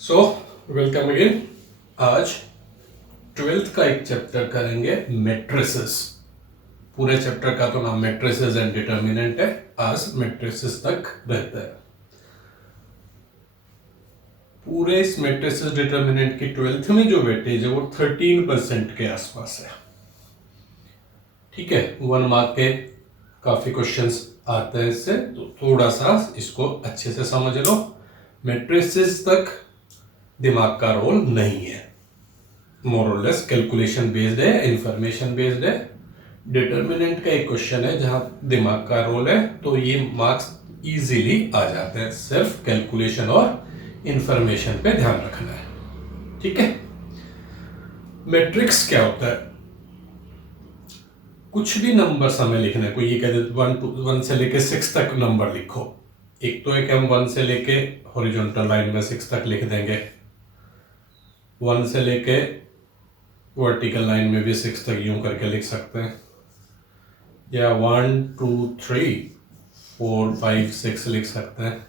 So welcome again. आज twelfth का एक चैप्टर करेंगे मैट्रिसेस। पूरे चैप्टर का तो नाम मैट्रिसेस एंड डिटर्मिनेंट है। आज मैट्रिसेस तक रहता है। पूरे इस मैट्रिसेस डिटर्मिनेंट की ट्वेल्थ में जो वेटेज है वो 13% के आसपास है। ठीक है, 1 मार्क के काफी क्वेश्चंस आते हैं इससे, तो थोड़ा सा इसको अच्छे से समझ लो। मैट्रिसेस तक दिमाग का रोल नहीं है, मोर और लेस कैलकुलेशन बेस्ड है, इंफॉर्मेशन बेस्ड है। डिटर्मिनेंट का एक क्वेश्चन है जहां दिमाग का रोल है, तो ये मार्क्स इजीली आ जाते हैं। सिर्फ कैलकुलेशन और इंफॉर्मेशन पे ध्यान रखना है। ठीक है, मैट्रिक्स क्या होता है? कुछ भी नंबर हमें लिखना है। कोई ये कह दे 1 से लेके 6 तक नंबर लिखो। एक तो एक हम 1 से लेके हॉरिजॉन्टल लाइन में 6 तक लिख देंगे, 1 से लेके वर्टिकल लाइन में भी 6 तक यूं करके लिख सकते हैं, या 1 2 3 4 5 6 लिख सकते हैं,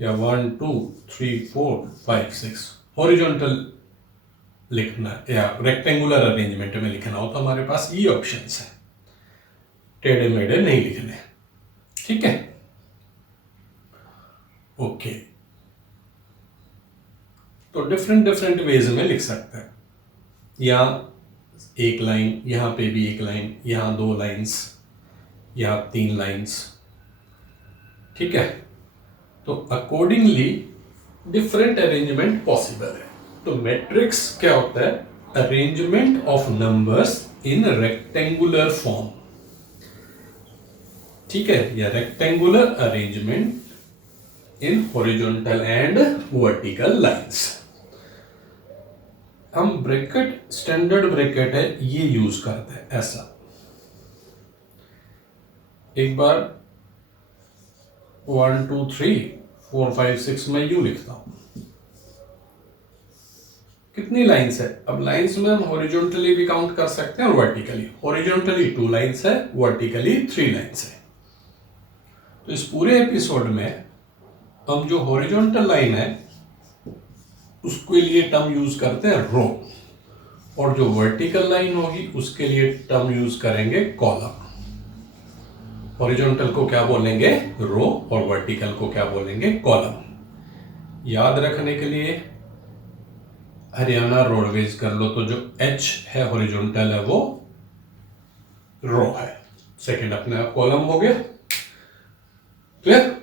या 1 2 3 4 5 6 हॉरिजॉन्टल लिखना या रेक्टेंगुलर अरेंजमेंट में लिखना हो तो हमारे पास ये ऑप्शंस है। टेढ़े मेढ़े नहीं लिखने। ठीक है, ओके। तो डिफरेंट डिफरेंट वेज में लिख सकते हैं। यहाँ एक लाइन, यहाँ पे भी एक लाइन, यहाँ 2 लाइंस, यहाँ 3 लाइंस। ठीक है, तो अकॉर्डिंगली डिफरेंट अरेंजमेंट पॉसिबल है। तो मैट्रिक्स क्या होता है? Arrangement of numbers in rectangular form. ठीक है, या rectangular arrangement in horizontal and vertical lines. हम ब्रैकेट, स्टैंडर्ड ब्रैकेट है ये यूज करते हैं। ऐसा एक बार 1 2 3 4 5 6 में यू लिखता हूं। कितनी लाइंस है? अब लाइंस में हम हॉरिजॉन्टली भी काउंट कर सकते हैं और वर्टिकली। हॉरिजॉन्टली 2 लाइंस है, वर्टिकली 3 लाइंस है। तो इस पूरे एपिसोड में हम जो हॉरिजॉन्टल लाइन है उसके लिए टर्म यूज करते हैं रो, और जो वर्टिकल लाइन होगी उसके लिए टर्म यूज करेंगे कॉलम। हॉरिजॉन्टल को क्या बोलेंगे? रो, और वर्टिकल को क्या बोलेंगे? कॉलम। याद रखने के लिए हरियाणा रोडवेज कर लो, तो जो H है हॉरिजॉन्टल है वो रो है, सेकंड अपने आप कॉलम हो गया। क्लियर?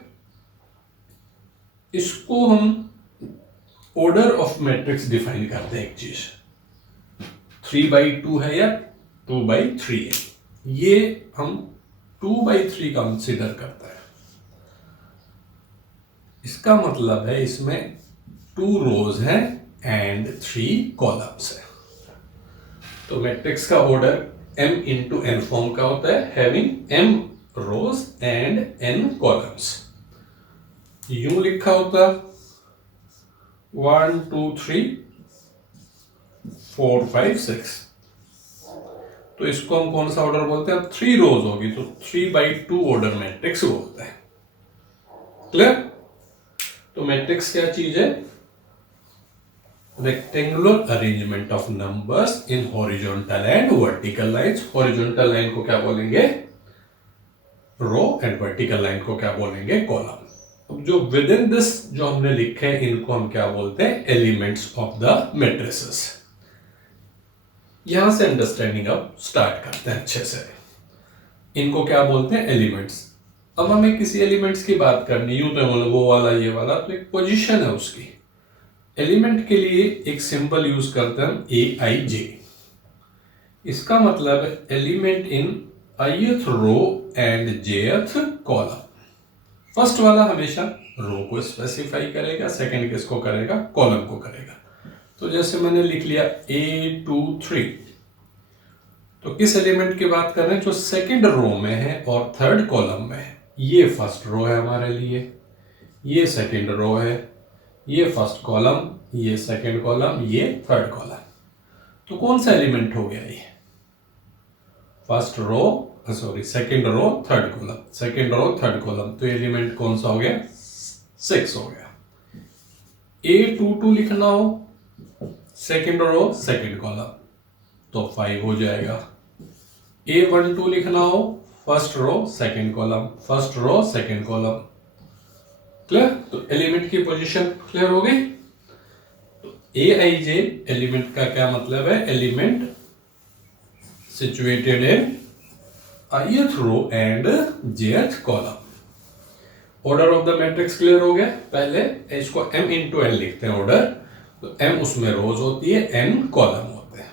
इसको हम ऑर्डर ऑफ मैट्रिक्स डिफाइन करते हैं। एक चीज 3/2 है या 2/3 है, ये हम 2/3 कंसिडर करता है। इसका मतलब है इसमें 2 रोज हैं एंड 3 कॉलम्स है। तो मैट्रिक्स का order m into n form का होता है, having m rows and n columns. यूं लिखा होता 1 2 3 4 5 6। तो इसको हम कौन सा ऑर्डर बोलते हैं? अब 3 रोज होगी तो 3/2 ऑर्डर मैट्रिक्स बोलते हैं। क्लियर? तो मैट्रिक्स क्या चीज है? Rectangular arrangement of numbers in horizontal and vertical lines. Horizontal line को क्या बोलेंगे? रो, एंड वर्टिकल लाइन को क्या बोलेंगे? कॉलम। अब जो विद इन दिस जो हमने लिखे हैं इनको हम क्या बोलते हैं? Elements of the matrices. यहां से अंडरस्टैंडिंग अब स्टार्ट करते हैं अच्छे से। इनको क्या बोलते हैं? एलिमेंट्स। अब हमें किसी एलिमेंट्स की बात करनी, यूं तो वो वाला ये वाला, तो एक पोजीशन है उसकी। एलिमेंट के लिए एक सिंबल यूज करते हैं हम AIJ। इसका मतलब है element in ith row and jth column. First वाला हमेशा रो को स्पेसिफाई करेगा, सेकंड किसको करेगा? कॉलम को करेगा। तो जैसे मैंने लिख लिया A23, तो किस एलिमेंट की बात कर रहे हैं? जो सेकंड रो में है और थर्ड कॉलम में है। ये फर्स्ट रो है हमारे लिए, ये सेकंड रो है, ये फर्स्ट कॉलम, ये सेकंड कॉलम, ये थर्ड कॉलम। तो कौन सा एलिमेंट हो गया ये? First row, sorry second row third column, second row third column. तो एलिमेंट कौन सा हो गया? 6 हो गया। A22 लिखना हो सेकंड रो सेकंड कॉलम तो 5 हो जाएगा। A12 लिखना हो first row second column, first row second column. Clear? तो एलिमेंट की पोजीशन क्लियर हो गई। तो Aij एलिमेंट का क्या मतलब है? Element situated in ith row and jth column. Order of the matrix clear हो गया। पहले इसको m इंटू n लिखते हैं ऑर्डर, तो m उसमें रोज होती है, n कॉलम होते हैं।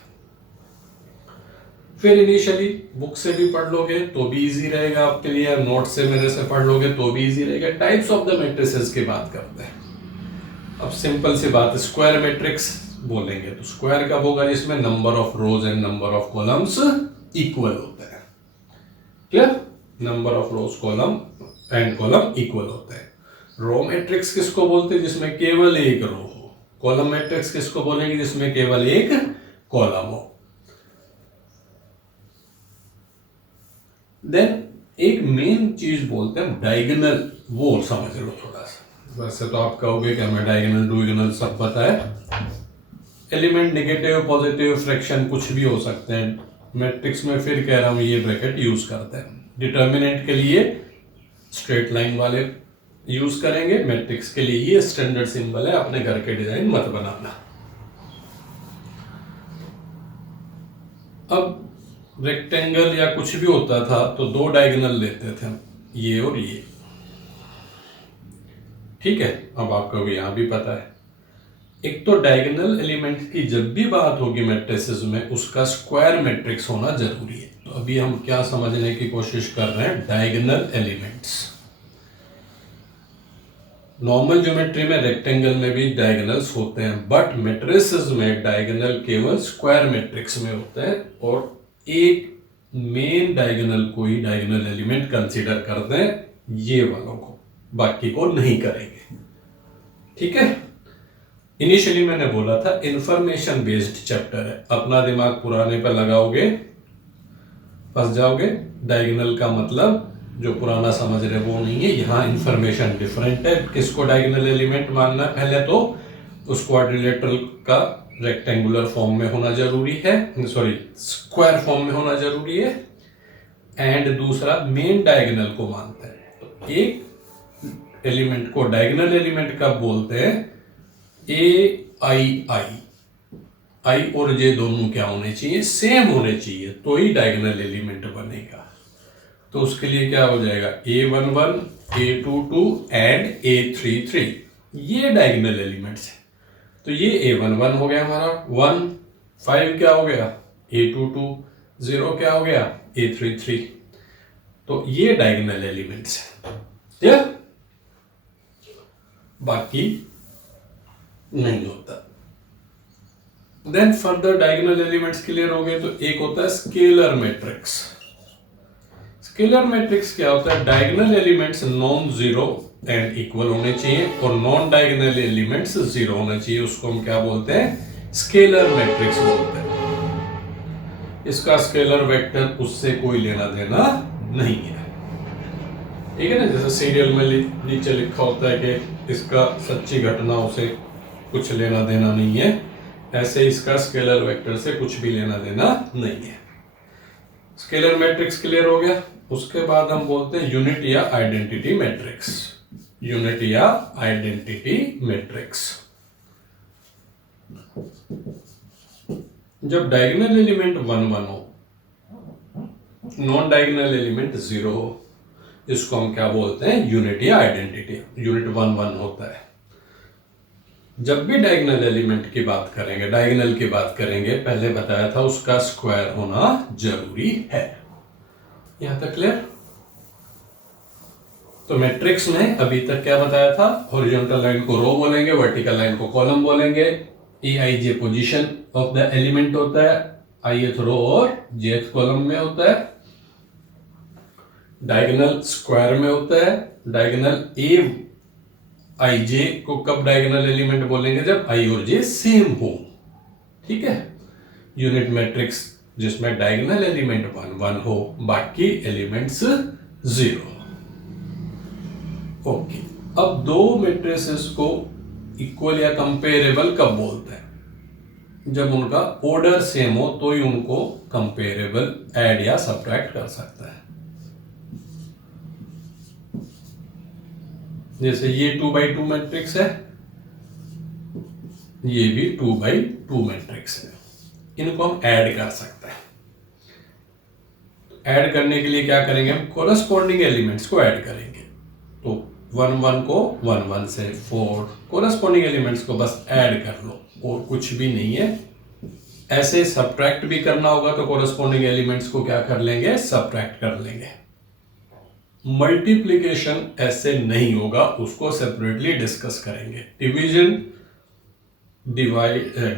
फिर इनिशियली बुक से भी पढ़ लोगे तो भी इजी रहेगा आपके लिए, नोट से मेरे से पढ़ लोगे तो भी इजी रहेगा। टाइप्स ऑफ द मैट्रिसेस की बात करते हैं। अब सिंपल सी बात है, स्क्वायर मैट्रिक्स बोलेंगे तो स्क्वायर कब होगा? जिसमें number of rose and number of columns equal होता है। Clear? Number of rose column and column equal होते हैं। रो मैट्रिक्स किसको बोलते हैं? जिसमें केवल एक रो हो। कॉलम मैट्रिक्स किसको बोलेंगे? जिसमें केवल एक कॉलम हो। देन एक मेन चीज बोलते हैं डायगोनल, वो समझ लो थोड़ा सा। वैसे तो आप कहोगे कि हमें डायगोनल डुइगोनल सब पता है। एलिमेंट नेगेटिव पॉजिटिव फ्रैक्शन कुछ भी हो सकते हैं। मैट्रिक्स में फिर कह रहा हूं ये ब्रैकेट यूज करते हैं। डिटर्मिनेंट के लिए स्ट्रेट लाइन वाले यूज करेंगे, मैट्रिक्स के लिए ये स्टैंडर्ड सिंबल है, अपने घर के डिजाइन मत बनाना। अब रेक्टेंगल या कुछ भी होता था तो दो डायगोनल लेते थे, ये और ये। ठीक है, अब आपको भी यहां भी पता है। एक तो डायगोनल एलिमेंट की जब भी बात होगी मैट्रिसेस में, उसका स्क्वायर मैट्रिक्स होना जरूरी है। तो अभी हम क्या समझने की कोशिश कर रहे हैं? Diagonal elements. नॉर्मल ज्योमेट्री में रेक्टेंगल में भी डायगोनल्स होते हैं, बट मैट्रिसेस में डायगोनल केवल स्क्वायर मैट्रिक्स में होते हैं, और एक मेन डायगोनल को ही डायगोनल एलिमेंट कंसीडर करते हैं, ये वालों को, बाकी को नहीं करेंगे। ठीक है, इनिशियली मैंने बोला था इंफॉर्मेशन बेस्ड चैप्टर है, अपना दिमाग पुराने पर लगाओगे फंस जाओगे। डायगोनल का मतलब जो पुराना समझ रहे वो नहीं है, यहाँ इंफॉर्मेशन डिफरेंट है। किसको डायगोनल एलिमेंट मानना है? पहले तो उस क्वाड्रिलेटरल का रेक्टेंगुलर फॉर्म में होना जरूरी है, सॉरी स्क्वायर फॉर्म में होना जरूरी है, एंड दूसरा मेन डायगोनल को मानता है। तो एक एलिमेंट को डायगोनल एलिमेंट कब बोलते हैं? आई और जे दोनों क्या होने चाहिए? सेम होने चाहिए, तो ही डायगोनल एलिमेंट बनेगा। तो उसके लिए क्या हो जाएगा? A11, A22 एंड A33, ये डायगोनल एलिमेंट्स है। तो ये A11 हो गया हमारा 1, 5 क्या हो गया? A22, 0 क्या हो गया? A33। तो ये डायगोनल एलिमेंट्स है, ठीक? बाकी नहीं होता। Then further diagonal elements clear हो गए, तो एक होता है स्केलर मैट्रिक्स। स्केलर मैट्रिक्स क्या होता है? Diagonal elements non zero and equal होने चाहिए, और नॉन डायगोनल एलिमेंट्स जीरो होना चाहिए। उसको हम क्या बोलते हैं? स्केलर मैट्रिक्स बोलते हैं। इसका स्केलर वेक्टर उससे कोई लेना देना नहीं है। ठीक है ना, जैसे सीरियल में नीचे लिखा होता है कि इसका सच्ची घटनाओं से कुछ लेना देना नहीं है, ऐसे इसका स्केलर वेक्टर से कुछ भी लेना देना नहीं है। स्केलर मैट्रिक्स क्लियर हो गया। उसके बाद हम बोलते हैं यूनिट या आइडेंटिटी मैट्रिक्स। यूनिट या आइडेंटिटी मैट्रिक्स, जब डायगोनल एलिमेंट 1 1 हो, नॉन डायगोनल एलिमेंट 0 हो, इसको हम क्या बोलते हैं? यूनिट या आइडेंटिटी। यूनिट 1 1 होता है। जब भी डायगोनल एलिमेंट की बात करेंगे, डायगोनल की बात करेंगे, पहले बताया था उसका स्क्वायर होना जरूरी है। यहां तक क्लियर? तो मैट्रिक्स में अभी तक क्या बताया था? हॉरिजॉन्टल लाइन को रो बोलेंगे, वर्टिकल लाइन को कॉलम बोलेंगे। Eij position of the element होता है, ith रो और jth कॉलम में होता है। डायगोनल स्क्वायर में होता है। डायगोनल Aij को कब डायगोनल एलिमेंट बोलेंगे? जब i और j सेम हो। ठीक है, यूनिट मैट्रिक्स जिसमें डायगोनल एलिमेंट 1 1 हो, बाकी एलिमेंट्स 0। ओके, अब दो मैट्रिसेस को इक्वल या कंपेरेबल कब बोलते हैं? जब उनका ऑर्डर सेम हो तो ही उनको कंपेरेबल ऐड या सब्ट्रैक्ट कर सकता है। जैसे ये 2x2 मैट्रिक्स है, ये भी 2x2 मैट्रिक्स है, इनको हम ऐड कर सकते हैं। ऐड करने के लिए क्या करेंगे? हम कोरस्पॉन्डिंग एलिमेंट्स को ऐड करेंगे। तो 1 1 को 1 1 से 4 कोरस्पॉन्डिंग एलिमेंट्स को बस ऐड कर लो, और कुछ भी नहीं है। ऐसे सब्ट्रैक्ट भी करना होगा तो कोरस्पॉन्डिंग एलिमेंट्स को क्या कर लेंगे? सब्ट्रैक्ट कर लेंगे। मल्टीप्लिकेशन ऐसे नहीं होगा, उसको सेपरेटली डिस्कस करेंगे। डिवीजन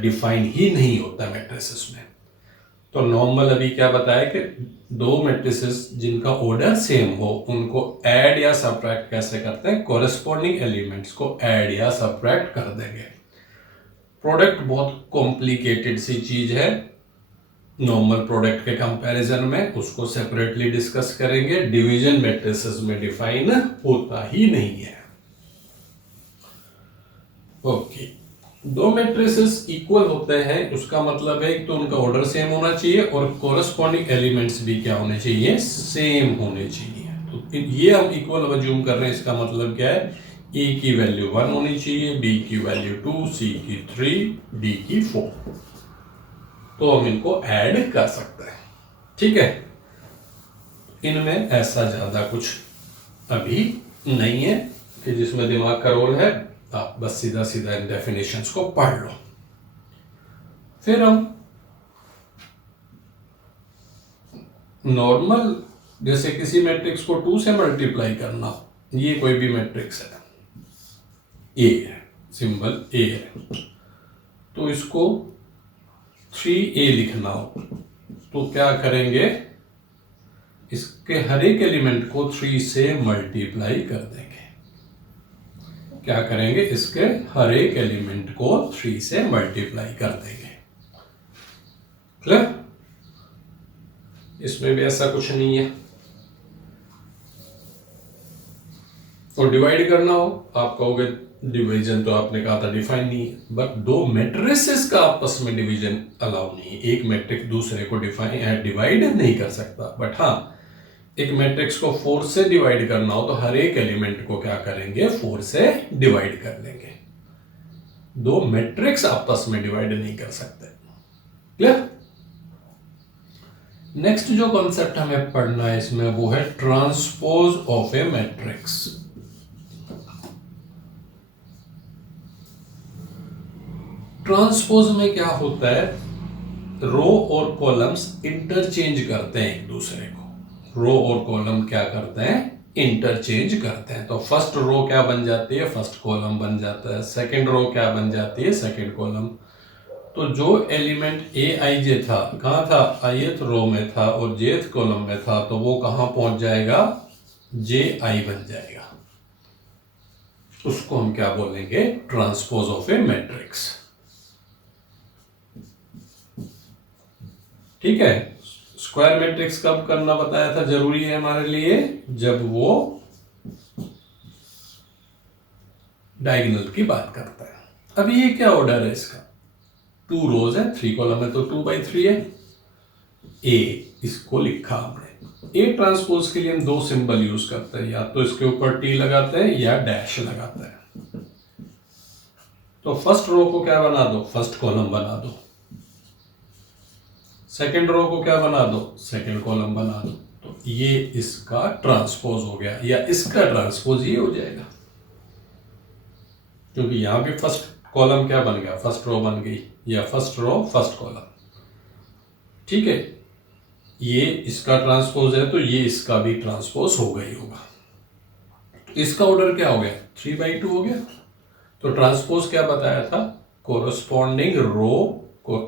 डिफाइन ही नहीं होता मैट्रिसेस में। तो नॉर्मल अभी क्या बताया कि दो मैट्रिसेस जिनका ऑर्डर सेम हो उनको ऐड या सब्ट्रैक्ट कैसे करते हैं? कोरस्पॉन्डिंग एलिमेंट्स को ऐड या सब्ट्रैक्ट कर देंगे। प्रोडक्ट बहुत कॉम्प्लिकेटेड सी चीज है, नॉर्मल प्रोडक्ट के कंपैरिजन में, उसको सेपरेटली डिस्कस करेंगे। डिवीजन मैट्रिसेस में डिफाइन होता ही नहीं है। ओके, दो मैट्रिसेस इक्वल होते हैं उसका मतलब है तो उनका ऑर्डर सेम होना चाहिए और कोरस्पॉन्डिंग एलिमेंट्स भी क्या होने चाहिए? सेम होने चाहिए। तो ये हम इक्वल अज्यूम कर रहे हैं, इसका मतलब क्या है? ए की वैल्यू 1 होनी चाहिए, बी की वैल्यू 2, सी की 3, डी की 4। तो हम इनको ऐड कर सकते हैं। ठीक है, इनमें ऐसा ज्यादा कुछ अभी नहीं है कि जिसमें दिमाग का रोल है। आप बस सीधा सीधा इन डेफिनेशंस को पढ़ लो। फिर हम नॉर्मल, जैसे किसी मैट्रिक्स को 2 से मल्टीप्लाई करना, ये कोई भी मैट्रिक्स है, ए है, सिंबल ए है, तो इसको 3a लिखना हो तो क्या करेंगे? इसके हर एक एलिमेंट को 3 से मल्टीप्लाई कर देंगे। क्या करेंगे? इसके हर एक एलिमेंट को 3 से मल्टीप्लाई कर देंगे। क्लियर? इसमें भी ऐसा कुछ नहीं है। और डिवाइड करना हो, आप कहोगे डिवीजन तो आपने कहा था डिफाइन नहीं है, बट दो मैट्रिसेस का आपस में डिवीजन अलाउ नहीं है। एक मैट्रिक्स दूसरे को डिवाइड नहीं कर सकता, बट हाँ, एक मैट्रिक्स को 4 से डिवाइड करना हो तो हर एक एलिमेंट को क्या करेंगे? 4 से डिवाइड कर लेंगे। दो मैट्रिक्स आपस में डिवाइड नहीं कर सकते। क्लियर? नेक्स्ट जो कॉन्सेप्ट हमें पढ़ना है इसमें वो है transpose of A matrix. Transpose में क्या होता है? रो और कॉलम्स इंटरचेंज करते हैं एक दूसरे को। रो और कॉलम क्या करते हैं? इंटरचेंज करते हैं। तो फर्स्ट रो क्या बन जाती है? फर्स्ट कॉलम बन जाता है। सेकंड रो क्या बन जाती है? Second column. तो जो एलिमेंट ए आई जे था, कहां था? ith रो में था और jth कॉलम में था, तो वो कहां पहुंच जाएगा? जे आई बन जाएगा। उसको हम क्या बोलेंगे? Transpose of A matrix. ठीक है। स्क्वायर मैट्रिक्स कब करना बताया था जरूरी है हमारे लिए? जब वो डायगोनल की बात करता है। अब ये क्या ऑर्डर है इसका? 2 रोज है, 3 कॉलम है, तो 2/3 है। ए इसको लिखा हमने। ए ट्रांसपोज के लिए हम 2 सिंबल यूज करते हैं, या तो इसके ऊपर टी लगाते हैं या डैश लगाते हैं। तो फर्स्ट रो को क्या बना दो? फर्स्ट कॉलम बना दो। सेकेंड रो को क्या बना दो? सेकेंड कॉलम बना दो। तो ये इसका ट्रांसपोज हो गया, या इसका ट्रांसपोज ये हो जाएगा, क्योंकि यहां भी फर्स्ट कॉलम क्या बन गया? फर्स्ट रो बन गई, या फर्स्ट रो फर्स्ट कॉलम। ठीक है, ये इसका ट्रांसपोज है तो ये इसका भी ट्रांसपोज हो गई होगा। इसका ऑर्डर क्या हो गया? 3/2 हो गया। तो ट्रांसपोज क्या बताया था? कोरस्पॉन्डिंग रो को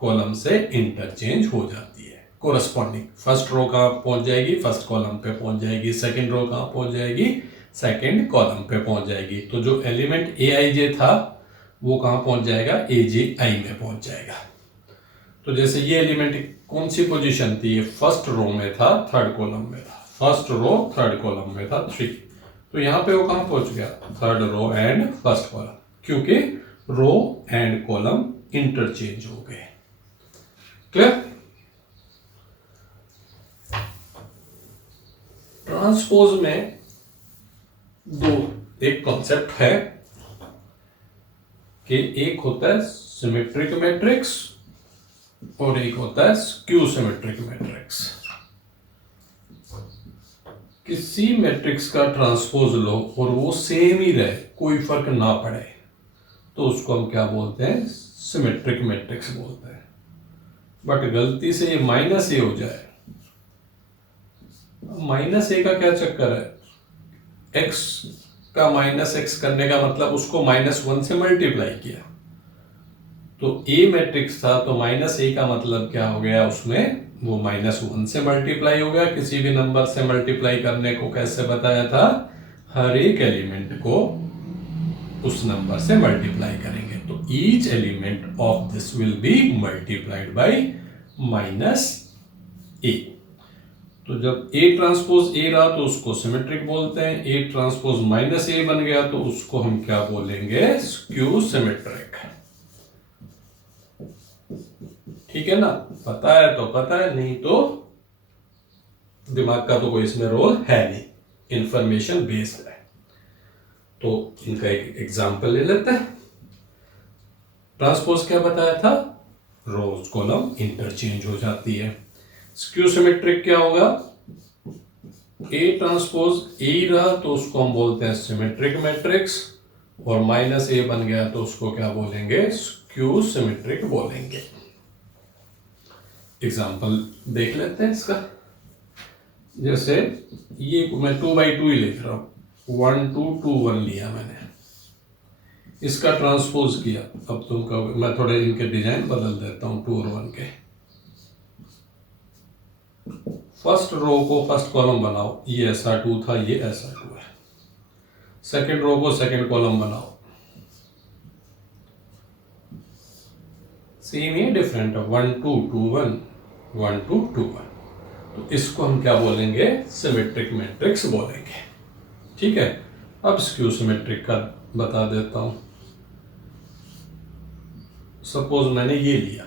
कॉलम से इंटरचेंज हो जाती है। कोरस्पॉन्डिंग फर्स्ट रो कहां पहुंच जाएगी? फर्स्ट कॉलम पे पहुंच जाएगी। सेकंड रो कहां पहुंच जाएगी? सेकंड कॉलम पे पहुंच जाएगी। तो जो एलिमेंट ए आई जे था वो कहां पहुंच जाएगा? ए जे आई में पहुंच जाएगा। तो जैसे ये एलिमेंट कौन सी पोजीशन थी? ये फर्स्ट रो में था, थर्ड कॉलम में था। फर्स्ट रो थर्ड कॉलम में था 3, तो यहां पे वो कहां पहुंच गया, third row and first column, क्योंकि रो एंड कॉलम इंटरचेंज हो गए। क्लियर? ट्रांसपोज में दो एक कॉन्सेप्ट है कि एक होता है सिमेट्रिक मैट्रिक्स और एक होता है स्क्यू सिमेट्रिक मैट्रिक्स। किसी मैट्रिक्स का ट्रांसपोज लो और वो सेम ही रहे, कोई फर्क ना पड़े, तो उसको हम क्या बोलते हैं, सिमेट्रिक मैट्रिक्स बोलते हैं। बट गलती से ये माइनस ए हो जाए, माइनस ए का क्या चक्कर है, एक्स का माइनस एक्स करने का मतलब उसको -1 से मल्टीप्लाई किया, तो ए मैट्रिक्स था तो माइनस ए का मतलब क्या हो गया, उसमें वो -1 से मल्टीप्लाई हो गया। किसी भी नंबर से मल्टीप्लाई करने को कैसे बताया था, हर एक एलिमेंट को उस नंबर से मल्टीप्लाई करेंगे, तो each element of this will be multiplied by -a। तो जब A ट्रांसपोज A रहा तो उसको सिमेट्रिक बोलते हैं, A ट्रांसपोज -a बन गया तो उसको हम क्या बोलेंगे, स्क्यू सिमेट्रिक। ठीक है ना, पता है तो पता है, नहीं तो दिमाग का तो कोई इसमें रोल है नहीं, इंफॉर्मेशन बेस्ड है। तो इनका एक एग्जांपल ले लेते हैं। ट्रांसपोज क्या बताया था, रोज कॉलम इंटरचेंज हो जाती है। स्क्यू सिमेट्रिक क्या होगा, A ट्रांसपोज A रहा तो उसको हम बोलते हैं सिमेट्रिक मैट्रिक्स, और -a बन गया तो उसको क्या बोलेंगे, स्क्यू सिमेट्रिक बोलेंगे। एग्जाम्पल देख लेते हैं इसका। जैसे ये मैं 2/2 ही लिख रहा हूं, 1 2 2 1 लिया मैंने, इसका ट्रांसपोज किया। अब तुम कहो, मैं थोड़े इनके डिजाइन बदल देता हूं 2 और 1 के। फर्स्ट रो को फर्स्ट कॉलम बनाओ, ये SR2 था, ये SR2 है। सेकंड रो को सेकंड कॉलम बनाओ, सेम ही डिफरेंट है, 1 2 2 1 1 2 2 1। तो इसको हम क्या बोलेंगे, सिमेट्रिक मैट्रिक्स बोलेंगे। ठीक है, अब स्क्यू सिमेट्रिक का बता देता हूं। सपोज मैंने ये लिया,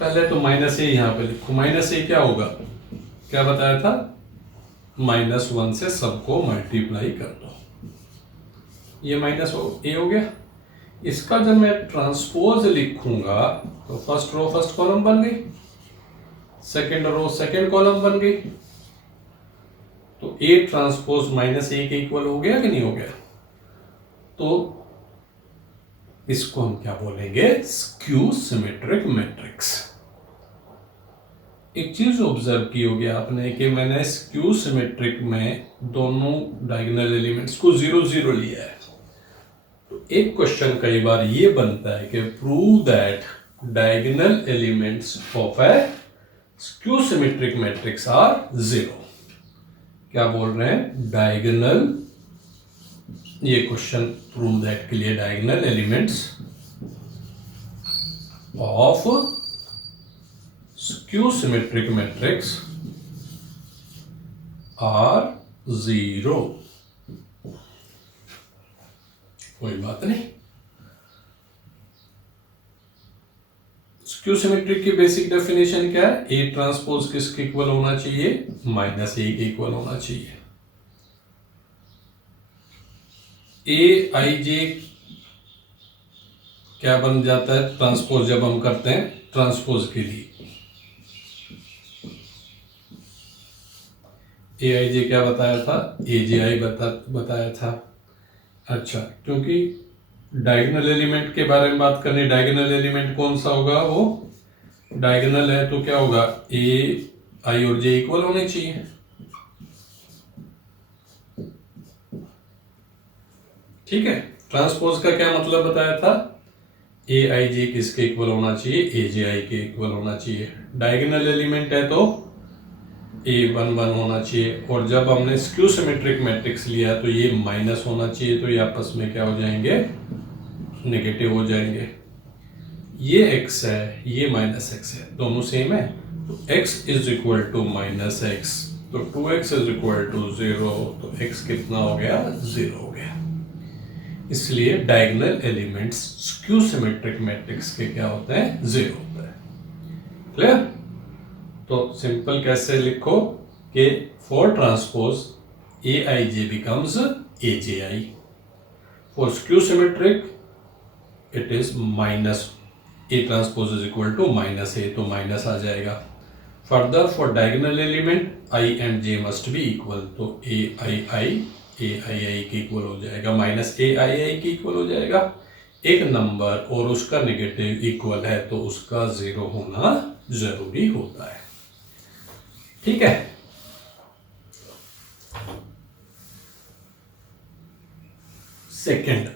पहले तो -a यहां पे लिखो। -a क्या होगा, क्या बताया था, -1 से सबको मल्टीप्लाई कर दो, ये -a हो गया। इसका जब मैं ट्रांसपोज लिखूंगा तो फर्स्ट रो फर्स्ट कॉलम बन गई, सेकंड रो सेकंड कॉलम बन गई, तो A ट्रांसपोज -a के इक्वल हो गया कि नहीं हो गया। तो इसको हम क्या बोलेंगे, स्क्यू सिमेट्रिक मैट्रिक्स। एक चीज ऑब्जर्व की होगी आपने कि मैंने स्क्यू सिमेट्रिक में दोनों डायगोनल एलिमेंट्स को 0 0 लिया है। तो एक क्वेश्चन कई बार ये बनता है कि prove that diagonal elements of a skew symmetric matrix are 0। क्या बोल रहे हैं, डायगोनल, ये क्वेश्चन प्रूव दैट के लिए diagonal elements of skew symmetric matrix are 0। कोई बात नहीं, स्क्यू सिमेट्रिक की बेसिक डेफिनेशन क्या है, A ट्रांसपोज किसके इक्वल होना चाहिए, -a के इक्वल होना चाहिए। Aij क्या बन जाता है ट्रांसपोज, जब हम करते हैं ट्रांसपोज के लिए Aij क्या बताया था, Aj बताया था। अच्छा, क्योंकि डायगोनल एलिमेंट के बारे में बात करनी, डायगोनल एलिमेंट कौन सा होगा, वो डायगोनल है तो क्या होगा, ai और j इक्वल होने चाहिए। ठीक है, ट्रांसपोज का क्या मतलब बताया था, aij किसके इक्वल होना चाहिए, aj के इक्वल होना चाहिए। डायगोनल एलिमेंट है तो a1 1 होना चाहिए, और जब हमने स्क्यू सिमेट्रिक मैट्रिक्स लिया तो ये माइनस होना चाहिए, तो ये आपस में क्या हो जाएंगे, नेगेटिव हो जाएंगे। ये x है, ये -x है, दोनों सेम है, तो x is equal to minus x, तो 2x इज इक्वल टू 0, तो x कितना हो गया, 0 हो गया। इसलिए diagonal elements skew symmetric matrix के क्या होते हैं, 0 होता है। क्लियर? तो सिंपल कैसे लिखो कि for transpose aij becomes aji, for skew symmetric it is minus a transpose is equal to minus a, तो माइनस आ जाएगा। Further for diagonal element i and j must be equal, तो aii के equal हो जाएगा, minus aii के equal हो जाएगा। एक नंबर और उसका नेगेटिव इक्वल है तो उसका 0 होना जरूरी होता है। ठीक है, सेकेंड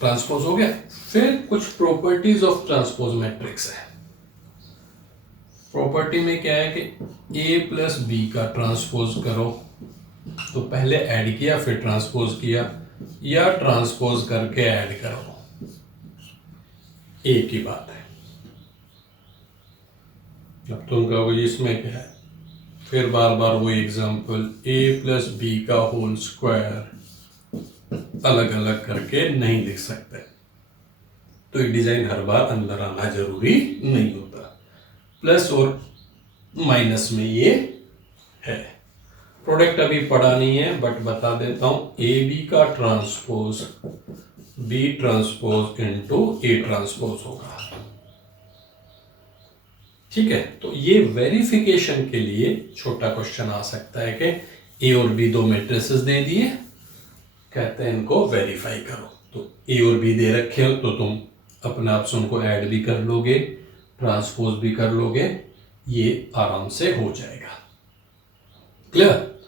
ट्रांसपोज हो गया। फिर कुछ प्रॉपर्टीज ऑफ ट्रांसपोज मैट्रिक्स है। प्रॉपर्टी में क्या है कि a प्लस बी का ट्रांसपोज करो, तो पहले ऐड किया फिर ट्रांसपोज किया, या ट्रांसपोज करके ऐड करो, एक ही बात है। अब तुम कहोगे इसमें क्या है, फिर बार बार वो एग्जांपल a प्लस बी का होल स्क्वायर अलग अलग करके नहीं लिख सकते, तो ये डिजाइन हर बार अंदर आना जरूरी नहीं होता। प्लस और माइनस में ये है। प्रोडक्ट अभी पढ़ा नहीं है बट बता देता हूं, ए बी का transpose B transpose into A transpose होगा। ठीक है, तो ये वेरिफिकेशन के लिए छोटा क्वेश्चन आ सकता है कि ए और बी दो मैट्रिसेस दे दिए, कहते हैं इनको वेरीफाई करो, तो ए और बी दे रखे हो तो तुम अपने आप से उनको ऐड भी कर लोगे, ट्रांसपोज भी कर लोगे, ये आराम से हो जाएगा। क्लियर?